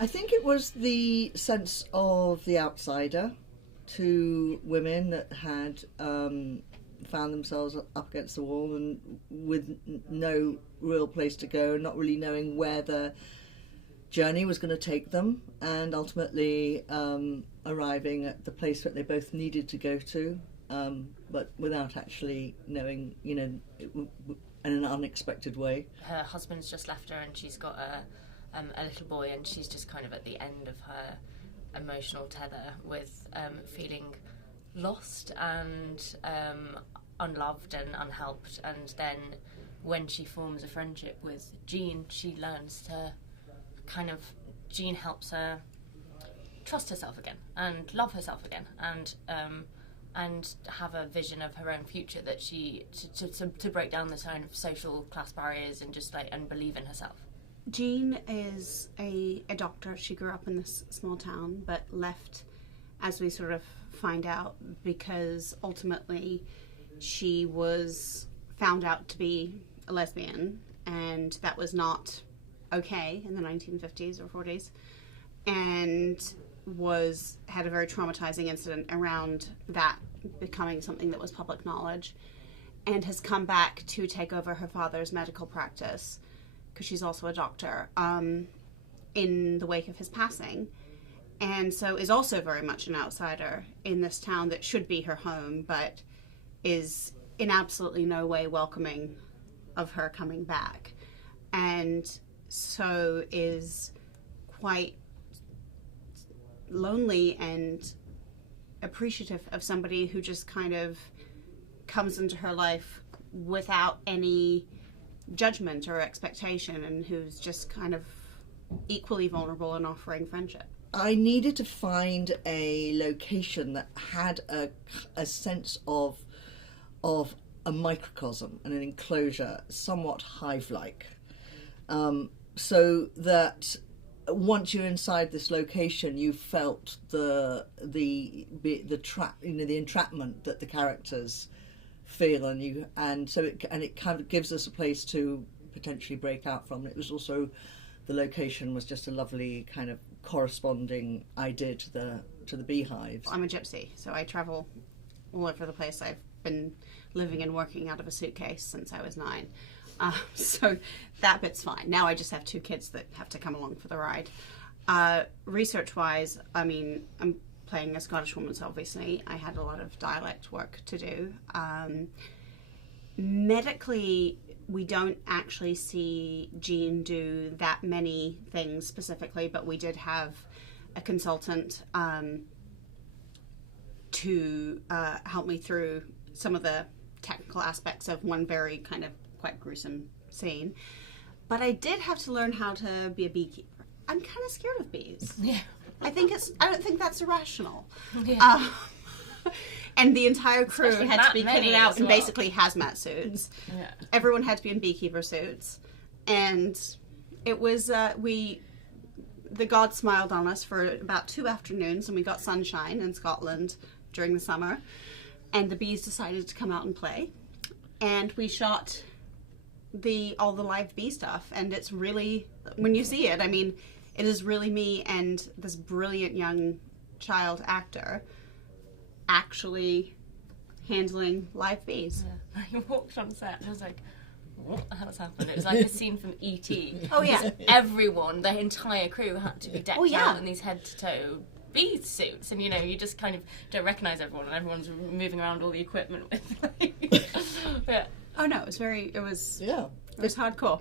I think it was the sense of the outsider to women that had found themselves up against the wall and with no real place to go, not really knowing where the journey was going to take them, and ultimately arriving at the place that they both needed to go to, but without actually knowing, in an unexpected way. Her husband's just left her, and she's got a little boy, and she's just kind of at the end of her emotional tether with feeling lost and unloved and unhelped. And then when she forms a friendship with Jean, she learns to Jean helps her trust herself again and love herself again, and have a vision of her own future, that she to break down this kind of social class barriers and just and believe in herself. Jean is a doctor. She grew up in this small town, but left, as we sort of find out, because ultimately she was found out to be a lesbian, and that was not okay in the 1950s or 40s, and had a very traumatizing incident around that becoming something that was public knowledge, and has come back to take over her father's medical practice, because she's also a doctor, in the wake of his passing, and so is also very much an outsider in this town that should be her home, but is in absolutely no way welcoming of her coming back, and so is quite lonely and appreciative of somebody who just kind of comes into her life without any judgment or expectation, and who's just kind of equally vulnerable and offering friendship. I needed to find a location that had a sense of a microcosm and an enclosure, somewhat hive-like, so that once you're inside this location, you felt the entrapment that the characters feel, and so it kind of gives us a place to potentially break out from. It was also, the location was just a lovely kind of corresponding idea to the beehives. I'm a gypsy, so I travel all over the place. I've been living and working out of a suitcase since I was 9. So that bit's fine. Now I just have 2 kids that have to come along for the ride. Research-wise, I mean, I'm playing a Scottish woman, so obviously I had a lot of dialect work to do. Medically, we don't actually see Jean do that many things specifically, but we did have a consultant to help me through some of the technical aspects of one very kind of quite gruesome scene. But I did have to learn how to be a beekeeper. I'm kind of scared of bees. Yeah. I don't think that's irrational. Yeah. And the entire crew had to be kitted out in basically hazmat suits. Yeah. Everyone had to be in beekeeper suits. And it was, the gods smiled on us for about 2 afternoons, and we got sunshine in Scotland during the summer. And the bees decided to come out and play. And we shot all the live bee stuff. And it's really, when you see it, I mean, it is really me and this brilliant young child actor actually handling live bees. Yeah. I walked on set and I was like, what the hell's happened? It was like a scene from E.T. Oh yeah. Everyone, the entire crew had to be decked out in these head-to-toe bee suits, and you just kind of don't recognise everyone, and everyone's moving around all the equipment with yeah. Oh no, it was hardcore.